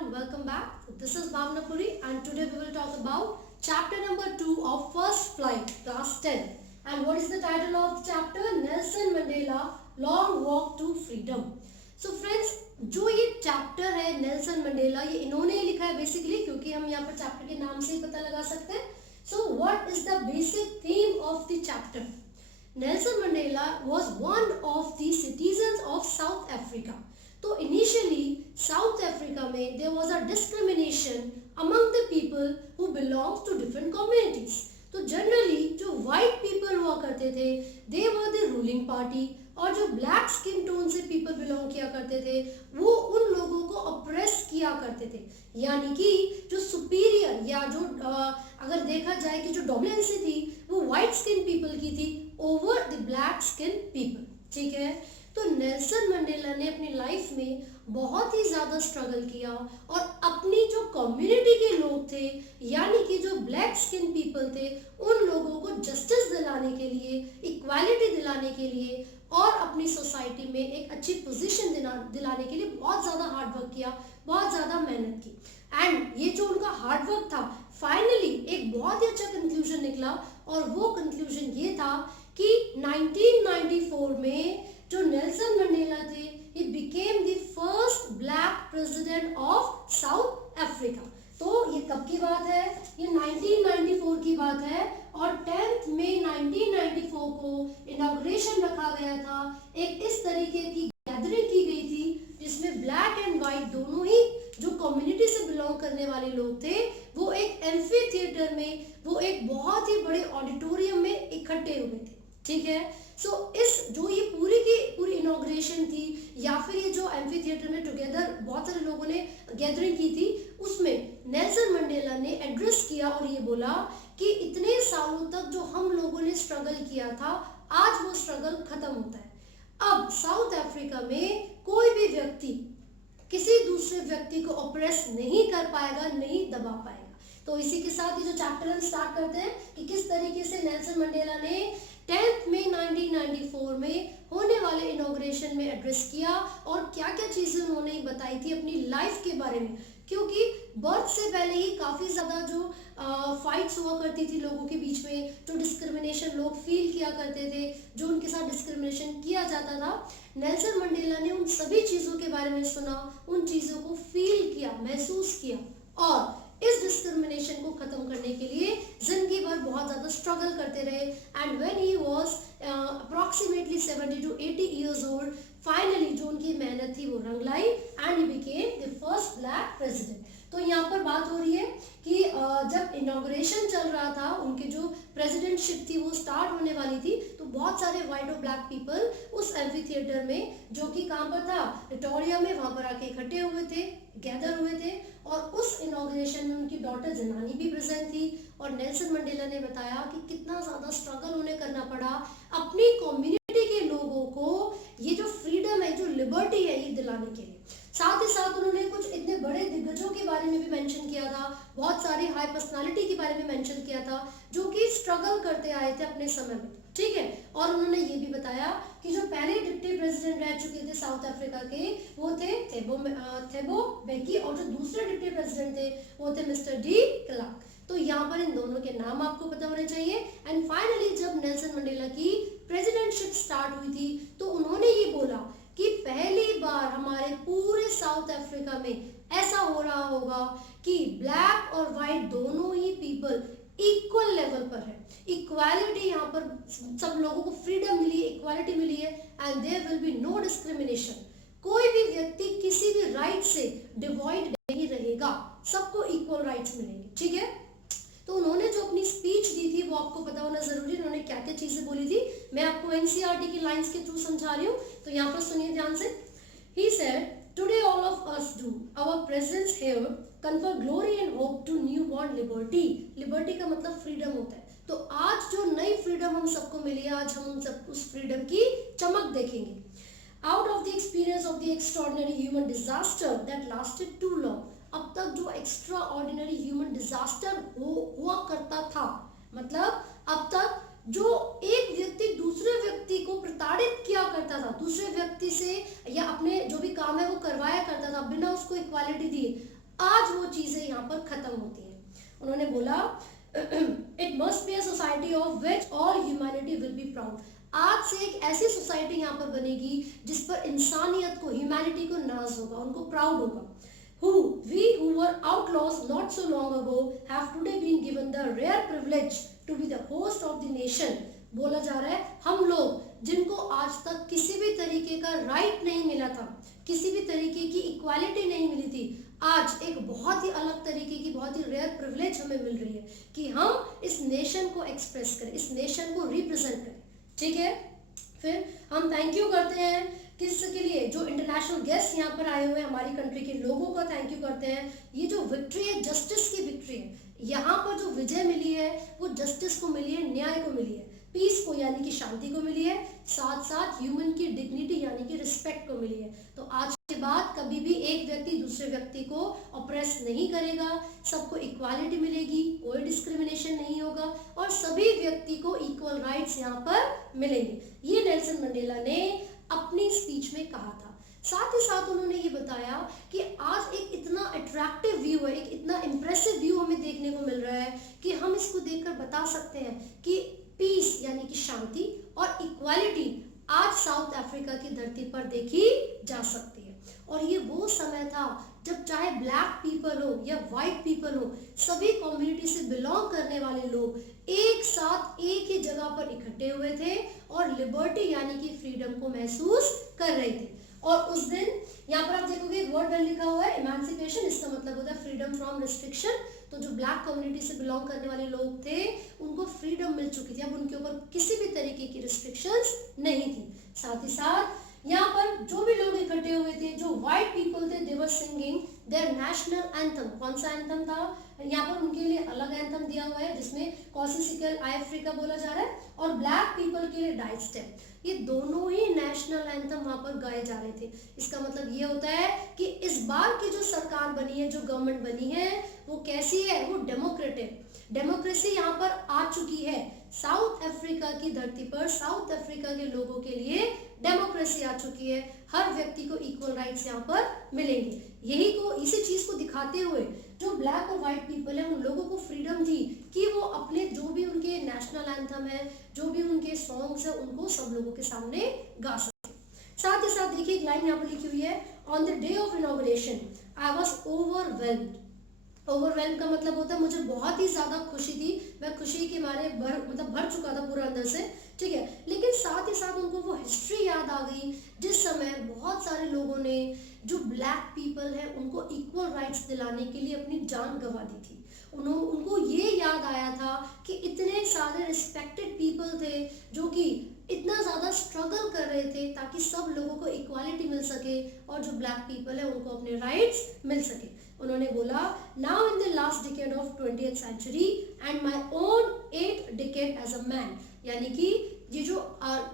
everyone, welcome back. This is Bhavna Puri and today we will talk about chapter number 2 of First Flight, class 10. And what is the title of the chapter? Nelson Mandela, Long Walk to Freedom. So friends, जो ये chapter है Nelson Mandela, ये इन्होंने ही लिखा है basically, क्योंकि हम यहाँ पर चैप्टर के नाम से ही पता लगा सकते हैं. So what is the basic theme of the chapter? Nelson Mandela was one of the citizens of South Africa. तो इनिशियली साउथ अफ्रीका में there was a discrimination among the people who belongs to different communities. तो generally जो white people हुआ करते थे they were the ruling party, और जो black skin tone से पीपल बिलोंग किया करते थे वो उन लोगों को ऑप्रेस किया करते थे. यानी कि जो सुपीरियर या जो अगर देखा जाए कि जो डोमिनेंसी थी वो वाइट स्किन पीपल की थी over the black skin people. ठीक है, तो नेल्सन मंडेला ने अपनी लाइफ में बहुत ही ज़्यादा स्ट्रगल किया और अपनी जो कम्युनिटी के लोग थे यानी कि जो ब्लैक स्किन पीपल थे उन लोगों को जस्टिस दिलाने के लिए, इक्वालिटी दिलाने के लिए और अपनी सोसाइटी में एक अच्छी पोजीशन दिलाने के लिए बहुत ज़्यादा हार्ड वर्क किया, बहुत ज़्यादा मेहनत की. एंड ये जो उनका हार्ड वर्क था फाइनली एक बहुत ही अच्छा कंक्लूजन निकला, और वो कंक्लूजन ये था कि 1994 में जो नेल्सन मंडेला थे he became the first black president of South Africa. तो ये कब की बात है? ये 1994 की बात है और 10 मई 1994 को इनॉग्रेशन रखा गया था. एक इस तरीके की गैदरिंग की गई थी जिसमें ब्लैक एंड वाइट दोनों ही जो कम्युनिटी से बिलोंग करने वाले लोग थे वो एक एम्फी थिएटर में, वो एक बहुत ही बड़े ऑडिटोरियम में इकट्ठे हुए थे. ठीक है, सो इस जो ये पूरी की पूरी इनॉग्रेशन थी या फिर ये जो एम्फी थिएटर में टुगेदर बहुत सारे लोगों ने गैदरिंग की थी, उसमें नेल्सन मंडेला ने एड्रेस किया और ये बोला कि इतने सालों तक जो हम लोगों ने स्ट्रगल किया था आज वो स्ट्रगल खत्म होता है. अब साउथ अफ्रीका में कोई भी व्यक्ति किसी दूसरे व्यक्ति को ऑप्रेस नहीं कर पाएगा, नहीं दबा पाएगा. तो इसी के साथ ये जो चैप्टर हम स्टार्ट करते हैं कि किस तरीके से नेल्सन मंडेला ने 10 मई 1994 में होने वाले इनॉग्रेशन में एड्रेस किया और क्या क्या चीज़ें उन्होंने बताई थी अपनी लाइफ के बारे में, क्योंकि बर्थ से पहले ही काफ़ी ज़्यादा जो फाइट्स हुआ करती थी लोगों के बीच में, जो डिस्क्रिमिनेशन लोग फील किया करते थे, जो उनके साथ डिस्क्रिमिनेशन किया जाता था. नेल्सन मंडेला ने उन सभी चीज़ों के बारे में सुना, उन चीज़ों को फील किया, महसूस किया और इस डिस्क्रिमिनेशन को खत्म करने के लिए जिंदगी भर बहुत ज़्यादा स्ट्रगल करते रहे. And when he was approximately 70 to 80 years old, finally जो उनकी मेहनत थी वो रंग लाई and he became the first black president. तो यहाँ पर बात हो रही है कि जब इनॉग्रेशन चल रहा था, उनकी जो प्रेसिडेंटशिप थी वो स्टार्ट होने वाली थी, तो बहुत सारे वाइट और ब्लैक पीपल उस एम्फी थिएटर में जो कि कहाँ पर था, विक्टोरिया में, वहाँ पर आके इकट्ठे हुए थे, गैदर हुए थे. और उस इनॉग्रेशन में उनकी डॉटर जनानी भी प्रेजेंट थी और नेल्सन मंडेला ने बताया कि कितना ज़्यादा स्ट्रगल उन्हें करना पड़ा अपनी कम्युनिटी के लोगों को ये जो फ्रीडम है, जो लिबर्टी है, ये दिलाने के लिए. साथ ही साथ उन्होंने कुछ इतने बड़े दिग्गजों के बारे में भी मेंशन किया था, बहुत सारी हाई पर्सनालिटी के बारे में मेंशन किया था जो कि स्ट्रगल करते आए थे अपने समय में. ठीक है, और उन्होंने ये भी बताया कि जो पहले डिप्टी प्रेसिडेंट रह चुके थे साउथ अफ्रीका के वो थे थेबो बेकी, और जो दूसरे डिप्टी प्रेसिडेंट थे वो थे मिस्टर डी क्लार्क. तो यहाँ पर इन दोनों के नाम आपको पता होने चाहिए. एंड फाइनली जब नेल्सन मंडेला की प्रेसिडेंटशिप स्टार्ट हुई थी तो उन्होंने ये बोला कि पहली बार हमारे पूरे साउथ अफ्रीका में ऐसा हो रहा होगा कि ब्लैक और वाइट दोनों ही पीपल इक्वल लेवल पर है. इक्वालिटी, यहाँ पर सब लोगों को फ्रीडम मिली है, इक्वालिटी मिली है and there will be no discrimination. कोई भी व्यक्ति किसी भी राइट से डिवॉइड नहीं रहेगा, सबको इक्वल राइट्स मिलेंगे. ठीक है, तो उन्होंने जो अपनी स्पीच दी थी वो आपको पता होना जरूरी है. उन्होंने क्या क्या चीजें बोली थी मैं आपको एनसीईआरटी की लाइंस के थ्रू समझा रही हूँ, तो यहाँ पर सुनिए ध्यान से. He said, today all of us do our presence here confer glory and hope to newborn liberty. Liberty का मतलब फ्रीडम होता है. तो आज जो नई फ्रीडम हम सबको मिली है, आज हम सब उस फ्रीडम की चमक देखेंगे. Out of the experience of the extraordinary human disaster that lasted too long. अब तक जो एक्स्ट्रा ऑर्डिनरी ह्यूमन डिजास्टर हुआ करता था, मतलब अब तक जो एक व्यक्ति दूसरे व्यक्ति को प्रताड़ित किया करता था, दूसरे व्यक्ति से या अपने जो भी काम है वो करवाया करता था बिना उसको इक्वालिटी दिए, आज वो चीजें यहाँ पर खत्म होती हैं। उन्होंने बोला it must be a society of which all humanity will be proud. आज से एक ऐसी सोसाइटी यहाँ पर बनेगी जिस पर इंसानियत को, ह्यूमैनिटी को नाज होगा, उनको प्राउड होगा। We who were outlaws not so long ago have today been given the rare privilege to be the host of the nation। बोला जा रहा है हम लोग जिनको आज तक किसी भी तरीके का राइट नहीं मिला था, किसी भी तरीके की इक्वालिटी नहीं मिली थी, आज एक बहुत ही अलग तरीके की, बहुत ही रेयर प्रिविलेज हमें मिल रही है कि हम इस नेशन को एक्सप्रेस करें, इस नेशन को रिप्रेजेंट करें। ठीक है, फिर हम थैंक यू करते हैं किसके लिए, जो इंटरनेशनल गेस्ट यहाँ पर आए हुए हैं, हमारी कंट्री के लोगों का थैंक यू करते हैं। ये जो विक्ट्री है, जस्टिस की विक्ट्री है, यहाँ पर जो विजय मिली है वो जस्टिस को मिली है, न्याय को मिली है, पीस को यानी कि शांति को मिली है, साथ साथ ह्यूमन की डिग्निटी यानी कि रिस्पेक्ट को मिली है। तो आज के बाद कभी भी एक व्यक्ति दूसरे व्यक्ति को ऑप्रेस नहीं करेगा, सबको इक्वालिटी मिलेगी, कोई डिस्क्रिमिनेशन नहीं होगा और सभी व्यक्ति को इक्वल राइट्स यहाँ पर मिलेंगे। ये नेल्सन मंडेला ने अपनी स्पीच में कहा था। साथ ही साथ उन्होंने ये बताया कि आज एक इतना अट्रैक्टिव व्यू है, एक इतना इंप्रेसिव व्यू हमें देखने को मिल रहा है कि हम इसको देखकर बता सकते हैं कि पीस यानी कि शांति और इक्वालिटी आज साउथ अफ्रीका की धरती पर देखी जा सकती है। और ये वो समय था जब चाहे ब्लैक पीपल हो या वाइट पीपल हो, सभी कम्युनिटी से बिलोंग करने वाले लोग एक साथ एक ही जगह पर इकट्ठे हुए थे और लिबर्टी यानी कि फ्रीडम को महसूस कर रहे थे। और उस दिन यहाँ पर आप देखोगे एक वर्ड लिखा हुआ है इमेंसिपेशन, इसका मतलब होता है फ्रीडम फ्रॉम रिस्ट्रिक्शन। तो जो ब्लैक कम्युनिटी से बिलोंग करने वाले लोग थे उनको फ्रीडम मिल चुकी थी, अब उनके ऊपर किसी भी तरीके की रिस्ट्रिक्शंस नहीं थी। साथ ही साथ यहाँ पर जो भी लोग इकट्ठे हुए थे, जो व्हाइट पीपल थे, they were singing their national anthem. कौन सा एंथम था? यहाँ पर उनके लिए अलग एंथम दिया हुआ है जिसमें कॉसिसिकल आई अफ्रीका बोला जा रहा है और ब्लैक पीपल के लिए डाइट स्टेप। ये दोनों ही नेशनल एंथम वहां पर गाए जा रहे थे। इसका मतलब ये होता है कि इस बार की जो सरकार बनी है, जो गवर्नमेंट बनी है, वो कैसी है? वो डेमोक्रेटिक, डेमोक्रेसी यहाँ पर आ चुकी है साउथ अफ्रीका की धरती पर। साउथ अफ्रीका के लोगों के लिए डेमोक्रेसी आ चुकी है, हर व्यक्ति को इक्वल राइट्स यहाँ पर मिलेंगे। इसी चीज को दिखाते हुए जो ब्लैक और व्हाइट पीपल है उन लोगों को फ्रीडम दी कि वो अपने जो भी उनके नेशनल एंथम है, जो भी उनके सॉन्ग्स है, उनको सब लोगों के सामने गा सके। साथ ही साथ देखिए एक लाइन यहाँ पर लिखी हुई है, on the day of inauguration I was overwhelmed. Overwhelm का मतलब होता है मुझे बहुत ही ज्यादा खुशी थी, मैं खुशी के मारे भर चुका था पूरा अंदर से। ठीक है, लेकिन साथ ही साथ उनको वो हिस्ट्री याद आ गई जिस समय बहुत सारे लोगों ने, जो ब्लैक पीपल है, उनको इक्वल राइट्स दिलाने के लिए अपनी जान गंवा दी थी। उनको ये याद आया था कि इतने सारे रिस्पेक्टेड पीपल थे जो कि इतना ज़्यादा स्ट्रगल कर रहे थे ताकि सब लोगों को इक्वालिटी मिल सके और जो ब्लैक पीपल है उनको अपने राइट्स मिल सके। उन्होंने बोला, now in the last decade of 20th century and my own 8th decade as a man, यानी कि ये जो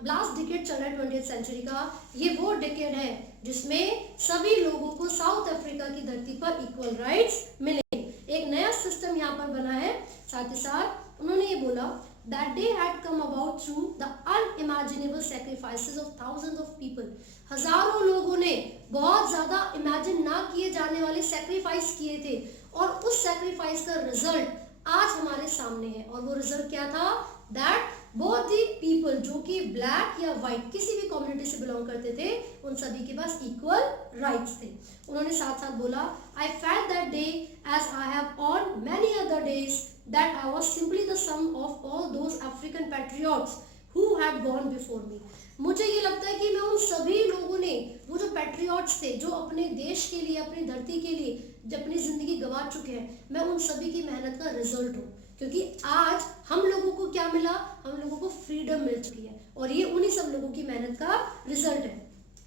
लास्ट डिकेड चल रहा है 20th सेंचुरी का, ये वो डिकेड है जिसमें सभी लोगों को साउथ अफ्रीका की धरती पर इक्वल राइट्स मिलेंगे। एक नया सिस्टम यहाँ पर बना है। साथ ही साथ उन्होंने ये बोला, that day had come about through the unimaginable sacrifices of thousands of people। हजारों लोगों ने बहुत ज्यादा इमेजिन ना किए जाने वाले सैक्रिफाइस किए थे और उस सैक्रिफाइस का रिजल्ट आज हमारे सामने है। और वो रिजल्ट क्या था? दैट बोथ दी पीपल, जो कि ब्लैक या व्हाइट किसी भी कम्युनिटी से बिलोंग करते थे, उन सभी के पास इक्वल राइट्स थे। उन्होंने साथ साथ बोला, I felt that day as I have on many other days that I was simply the sum of all those African patriots who had gone before me। मुझे ये लगता है कि मैं उन सभी लोगों ने, वो जो पैट्रियट्स थे, जो अपने देश के लिए, अपनी धरती के लिए अपनी जिंदगी गंवा चुके हैं, मैं उन सभी की मेहनत का रिजल्ट हूँ। क्योंकि आज हम लोगों को क्या मिला? हम लोगों को फ्रीडम मिल चुकी है और ये उन्हीं सब लोगों की मेहनत का रिजल्ट है।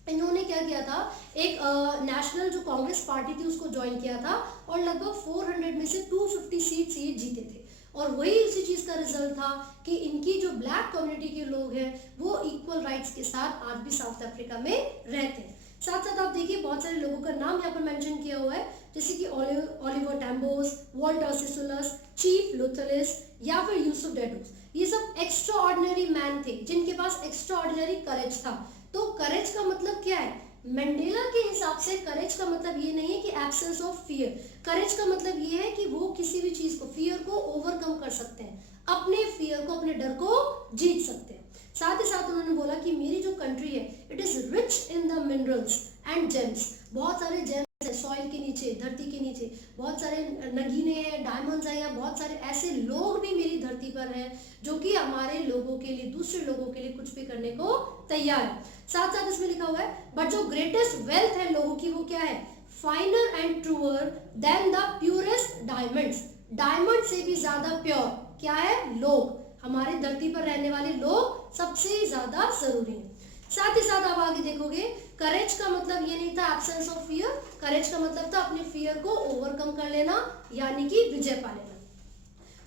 इन्होंने क्या किया था, एक नेशनल जो कांग्रेस पार्टी थी उसको ज्वाइन किया था और लगभग 400 में से 250 सीट्स ये जीते थे। और वही उसी चीज का रिजल्ट था कि इनकी जो ब्लैक कम्युनिटी के लोग हैं वो इक्वल राइट्स के साथ आज भी साउथ अफ्रीका में रहते हैं। साथ साथ आप देखिए बहुत सारे लोगों का नाम यहाँ पर मेंशन किया हुआ है, जैसे कि ओलिवर टैम्बोस, वॉल्टर सिसुलस, चीफ लुथलिस या फिर यूसुफ डेडोस। ये सब एक्स्ट्रा ऑर्डिनरी मैन थे जिनके पास एक्स्ट्रा ऑर्डिनरी करेज था। तो करेज का मतलब क्या है? मंडेला के हिसाब से करेज का मतलब ये नहीं है कि एब्सेंस ऑफ फियर। करेज का मतलब ये है कि वो किसी भी चीज को, फियर को ओवरकम कर सकते हैं, अपने फियर को, अपने डर को जीत सकते हैं। साथ ही साथ उन्होंने बोला कि मेरी जो कंट्री है it is rich in the minerals and James, बहुत सारे जेम्स है सॉइल के नीचे, धरती के नीचे, बहुत सारे नगीने हैं, डायमंड्स हैं, या बहुत सारे ऐसे लोग भी मेरी धरती पर हैं जो कि हमारे लोगों के लिए, दूसरे लोगों के लिए कुछ भी करने को तैयार है। साथ साथ इसमें लिखा हुआ है बट जो ग्रेटेस्ट वेल्थ है लोगों की वो क्या है, finer and truer than the purest diamonds, diamond से भी ज्यादा प्योर क्या है, लोग, हमारी धरती पर रहने वाले लोग सबसे ज्यादा जरूरी है। साथ ही साथ आप आगे देखोगे करेज का मतलब ये नहीं था एब्सेंस ऑफ फियर, करेज का मतलब था अपने फियर को ओवरकम कर लेना, यानी कि विजय पा लेना।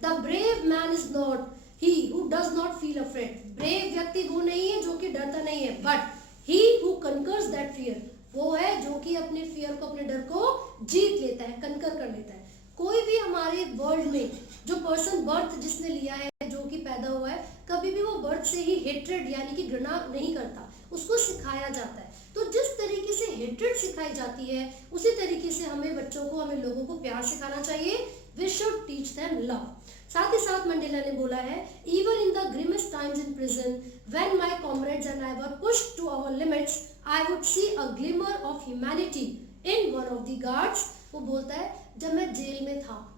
The brave man is not he who does not feel afraid, brave व्यक्ति वो नहीं है जो कि डरता नहीं है, but he who conquers that fear, वो है जो कि अपने फियर को, अपने डर को जीत लेता है, कनकर कर लेता है। कोई भी हमारे वर्ल्ड में जो पर्सन बर्थ जिसने लिया है, जो कि पैदा हुआ है, कभी भी वो बर्थ से ही हेट्रेड यानी कि घृणा नहीं करता, उसको सिखाया जाता है। तो जिस तरीके से हेट्रेड सिखाई जाती है उसी तरीके से हमें बच्चों को, हमें लोगों को प्यार सिखाना चाहिए। We should teach them love. साथ ही साथ मंडेला ने बोला है even in the grimmest times in prison when my comrades and I were pushed to our limits I would see a glimmer of humanity in one of the guards. वो बोलता है जब मैं जेल में था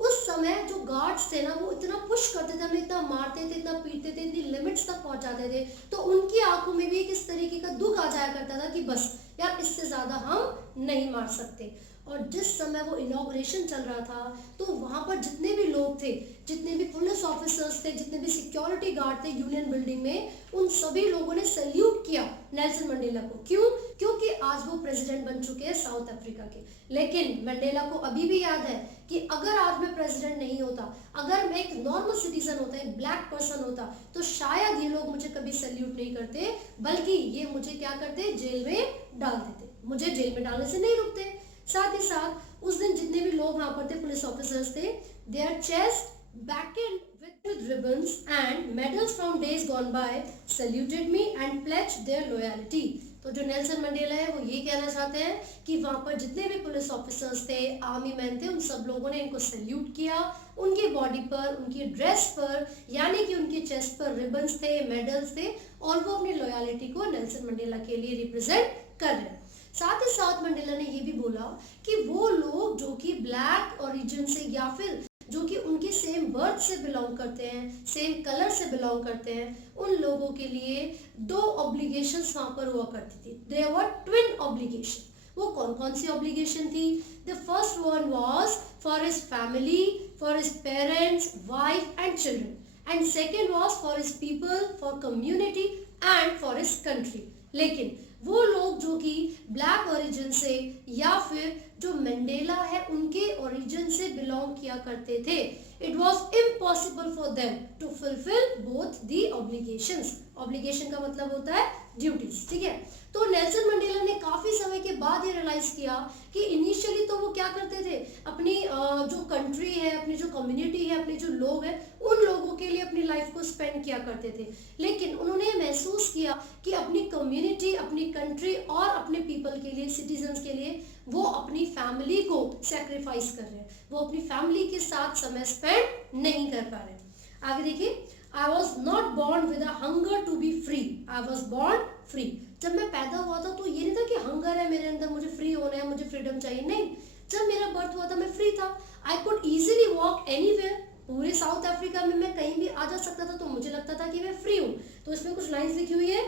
उस समय जो गार्ड्स थे ना वो इतना पुश करते थे, हमें इतना मारते थे, इतना पीटते थे, इतनी लिमिट्स तक पहुंचाते थे, तो उनकी आंखों में भी एक इस तरीके का दुख आ जाया करता था कि बस यार इससे ज्यादा हम नहीं मार सकते। और जिस समय वो इनॉग्रेशन चल रहा था तो वहां पर जितने भी लोग थे, जितने भी पुलिस ऑफिसर्स थे, जितने भी सिक्योरिटी गार्ड थे यूनियन बिल्डिंग में, उन सभी लोगों ने सैल्यूट किया नेल्सन मंडेला को। क्यों? क्योंकि आज वो प्रेसिडेंट बन चुके हैं साउथ अफ्रीका के। लेकिन मंडेला को अभी भी याद है कि अगर आज मैं प्रेसिडेंट नहीं होता, अगर मैं एक नॉर्मल सिटीजन होता, एक ब्लैक पर्सन होता, तो शायद ये लोग मुझे कभी सैल्यूट नहीं करते, बल्कि ये मुझे क्या करते, जेल में डाल देते। मुझे जेल में डालने से नहीं रुकते। साथ ही साथ उस दिन जितने भी लोग वहां पर थे, पुलिस ऑफिसर्स थे, their chest bedecked with ribbons and medals from days gone by saluted me and pledged their loyalty। तो जो नेल्सन मंडेला है वो ये कहना चाहते हैं कि वहां पर जितने भी पुलिस ऑफिसर्स थे, आर्मी मैन थे, उन सब लोगों ने इनको सैल्यूट किया, उनकी बॉडी पर, उनकी ड्रेस पर, यानी कि उनके चेस्ट पर रिबन्स थे, मेडल्स थे, और वो अपनी लॉयलिटी को नेल्सन मंडेला के लिए रिप्रेजेंट कर रहे हैं। साथ ही साथ मंडेला ने ये भी बोला कि वो लोग जो कि ब्लैक ओरिजिन से या फिर जो कि उनके सेम बर्थ से बिलोंग करते हैं, सेम कलर से बिलोंग करते हैं, उन लोगों के लिए दो ऑब्लिगेशंस वहां पर हुआ करती थी। There were twin obligation. वो कौन कौन सी ऑब्लिगेशन थी? The first one was for his family, for his parents, wife and children, and second was for his people, for community and for his country. लेकिन वो लोग जो कि ब्लैक ओरिजिन से या फिर जो मंडेला है उनके ओरिजिन से बिलोंग किया करते थे, it was impossible for them to fulfil both the obligations. Obligation का मतलब होता है ड्यूटीज, ठीक है। तो नेल्सन मंडेला ने काफी समय के बाद ये रियलाइज किया कि इनिशियली तो वो क्या करते थे, अपनी जो कंट्री है, अपनी जो कम्युनिटी है, अपने जो लोग हैं, उन लोगों के लिए अपनी लाइफ को स्पेंड किया करते थे। लेकिन उन्होंने महसूस किया कि अपनी कम्युनिटी, अपनी कंट्री और अपने पीपल के लिए, सिटीजन्स के लिए वो अपनी फैमिली को सेक्रीफाइस कर रहे हैं, वो अपनी फैमिली के साथ समय स्पेंड नहीं कर पा रहे। आगे देखिए, I was not born with a hunger to be free. I was born free. जब मैं पैदा हुआ था तो ये नहीं था कि हंगर है मेरे अंदर, मुझे फ्री होना है, मुझे फ्रीडम चाहिए, नहीं। जब मेरा बर्थ हुआ था मैं फ्री था। I could easily walk anywhere. पूरे साउथ अफ्रीका में मैं कहीं भी आ जा सकता था, तो मुझे लगता था कि मैं फ्री हूँ। तो इसमें कुछ लाइन्स लिखी हुई है,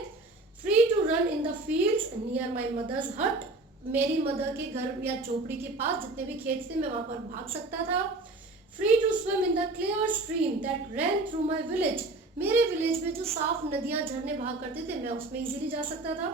free to run in the fields near my mother's hut. मेरी मदर के घर या झोपड़ी के पास जितने भी खेत थे मैं वहां पर भाग सकता था। Free to swim in the clear stream that ran through my village. मेरे विलेज में जो साफ नदियां, झरने बहा करते थे, मैं उसमें इजीली जा सकता था।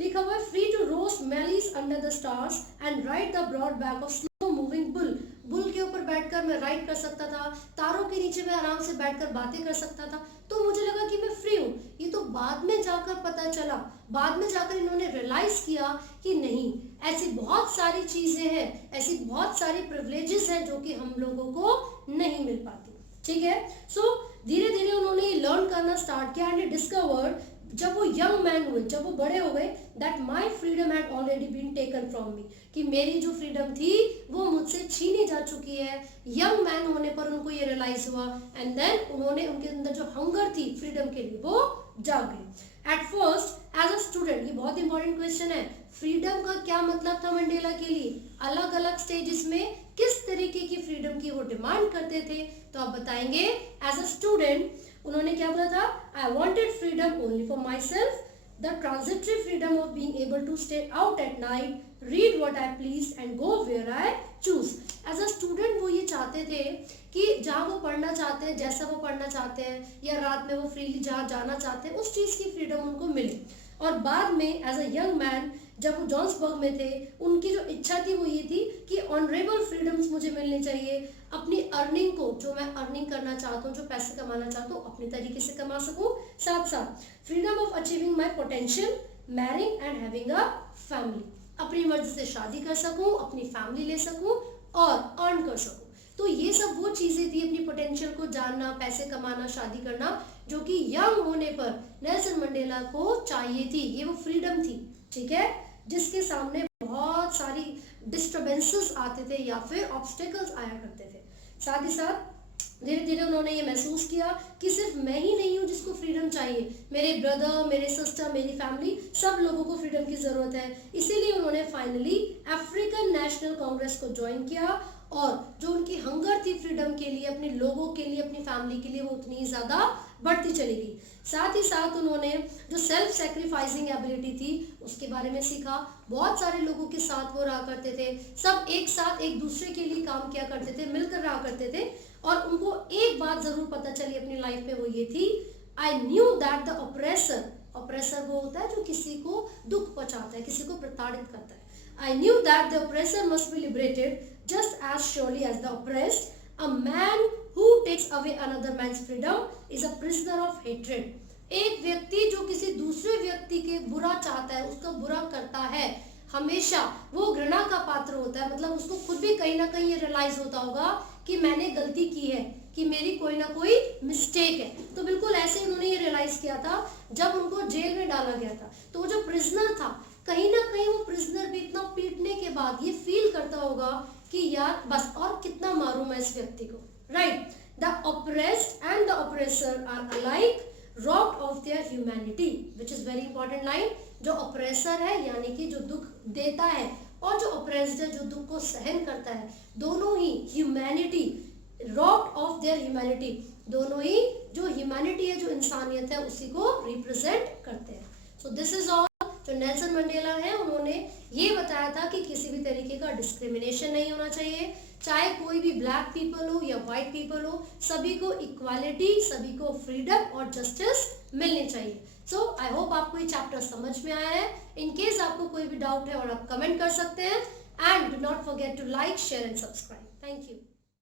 लिखा हुआ है, free to roast mallows under the stars and ride the broad back of slow moving bull. Bull के ऊपर बैठकर मैं राइड कर सकता था, तारों के नीचे मैं आराम से बैठकर बातें कर सकता था। तो मुझे लगा कि मैं फ्री हूँ। ये तो बाद में जाकर पता चला, बाद में जाकर इन्होंने रियलाइज किया कि नहीं, ऐसी बहुत सारी चीजें हैं, ऐसी बहुत सारी प्रिविलेजेस हैं जो कि हम लोगों को नहीं मिल पाती, ठीक है। सो धीरे धीरे उन्होंने लर्न करना स्टार्ट किया एंड डिस्कवर्ड जब वो यंग मैन हुए, जब वो बड़े हो गए, that my freedom had already been taken from me, कि मेरी जो फ्रीडम थी वो मुझसे छीनी जा चुकी है। यंग मैन होने पर उनको ये रियलाइज हुआ, एंड देन उन्होंने, उनके अंदर जो हंगर थी फ्रीडम के लिए वो जाग गई। At first as a student, ये बहुत इंपॉर्टेंट क्वेश्चन है, फ्रीडम का क्या मतलब था मंडेला के लिए, अलग अलग स्टेजेस में किस तरीके की फ्रीडम की वो डिमांड करते थे, तो आप बताएंगे एज अ स्टूडेंट उन्होंने क्या बोला था, I wanted freedom only for myself, the transitory freedom of being able to stay out at night, read what I please and go where I choose. As a student वो ये चाहते थे कि जहाँ वो पढ़ना चाहते हैं, जैसा वो पढ़ना चाहते हैं, या रात में वो फ्रीली जहाँ जाना चाहते हैं, उस चीज़ की फ्रीडम उनको मिले। और बाद में एज अ यंग मैन जब वो जॉन्सबर्ग में थे, उनकी जो इच्छा थी वो ये थी कि ऑनरेबल फ्रीडम्स मुझे मिलने चाहिए, अपनी अर्निंग को, जो मैं अर्निंग करना चाहता हूँ, जो पैसे कमाना चाहता हूँ, अपने तरीके से कमा सकूँ, साथ साथ freedom of achieving my potential, marrying and having a family, अपनी मर्जी से शादी कर सकूँ, अपनी फैमिली ले सकूँ और अर्न कर सकूँ। तो ये सब वो चीज़ें थी, अपनी पोटेंशियल को जानना, पैसे कमाना, शादी करना, जो कि यंग होने पर नेल्सन मंडेला को चाहिए थी, ये वो फ्रीडम थी, ठीक है, जिसके सामने बहुत सारी डिस्टर्बेंसेस आते थे या फिर ऑब्स्टेकल्स आया करते थे। साथ ही साथ धीरे धीरे उन्होंने ये महसूस किया कि सिर्फ मैं ही नहीं हूँ जिसको फ्रीडम चाहिए, मेरे ब्रदर, मेरे सिस्टर, मेरी फैमिली, सब लोगों को फ्रीडम की ज़रूरत है। इसीलिए उन्होंने फाइनली अफ्रीकन नेशनल कांग्रेस को ज्वाइन किया, और जो उनकी हंगर थी फ्रीडम के लिए, अपने लोगों के लिए, अपनी फैमिली के लिए, वो उतनी ज़्यादा बढ़ती चली गई। साथ ही साथ उन्होंने जो सेल्फ सेक्रीफाइसिंग एबिलिटी थी उसके बारे में सीखा। बहुत सारे लोगों के साथ वो रहा करते थे, सब एक साथ एक दूसरे के लिए काम किया करते थे, मिलकर रहा करते थे, और उनको एक बात ज़रूर पता चली अपनी लाइफ में, वो ये थी, I knew that the oppressor, oppressor वो होता है जो किसी को दुख पहुंचाता है, किसी को प्रताड़ित करता है, I knew that the oppressor must be liberated just as surely as the oppressed. A man who takes away another man's freedom is a prisoner of hatred. एक व्यक्ति जो किसी दूसरे व्यक्ति के बुरा चाहता है, उसका बुरा करता है, हमेशा वो घृणा का पात्र होता है। मतलब उसको खुद भी कहीं ना कहीं ये रियलाइज होता होगा कि मैंने गलती की है, कि मेरी कोई ना कोई मिस्टेक है। तो बिल्कुल ऐसे उन्होंने ये रियलाइज किया था जब उनको जेल में डाला गया था। तो वो जो प्रिजनर था, कहीं ना कहीं वो प्रिजनर भी इतना पीटने के बाद ये फील करता होगा कि यार बस और कितना मारूं मैं इस व्यक्ति को, right. The oppressed and the oppressor are alike robbed of their humanity, which is very important line। जो ऑपरेसर है यानी कि जो दुख देता है, और जो ऑपरेस्ड है जो दुख को सहन करता है, दोनों ही humanity, robbed of their humanity, दोनों ही जो ह्यूमैनिटी है, जो इंसानियत है, उसी को रिप्रेजेंट करते हैं। So this is all. जो नेल्सन मंडेला है उन्होंने ये बताया था कि किसी भी तरीके का डिस्क्रिमिनेशन नहीं होना चाहिए, चाहे कोई भी ब्लैक पीपल हो या वाइट पीपल हो, सभी को इक्वालिटी, सभी को फ्रीडम और जस्टिस मिलनी चाहिए। सो आई होप आपको ये चैप्टर समझ में आया है। इन केस आपको कोई भी डाउट है और आप कमेंट कर सकते हैं, and do not forget to like, share and subscribe. Thank you.